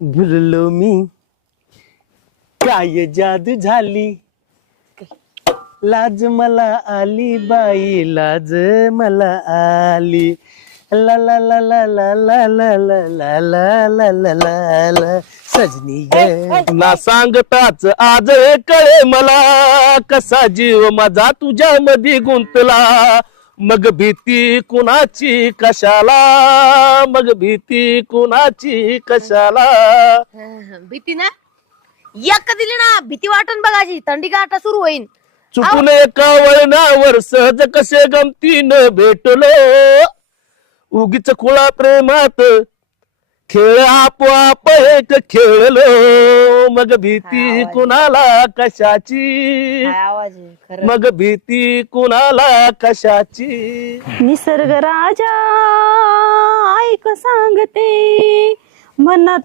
भुललो मी काय जादू झाली लाज मला आली बाई लाज मला आली ला ला ला ला ला ला ला ला ला ला ला ला ला ला सजनी ग ना सांगताच आज कळे मला कसा जीव माझा तुझ्या मध्ये गुंतला मग भीती कुणाची कशाला मग भीती कुणाची कशाला भीती ना एक दिली ना भीती वाटून बघायची थंडी गाठा सुरू होईल चुकून एका वळणावर सहज कसे गमतीनं भेटलो उगीच खुळा प्रेमात खेळ आपोआप एक खेळलो मग भीती कुणाला कशाची आवाज आहे खरं मग भीती कुणाला कशाची निसर्ग राजा ऐक सांगते मनात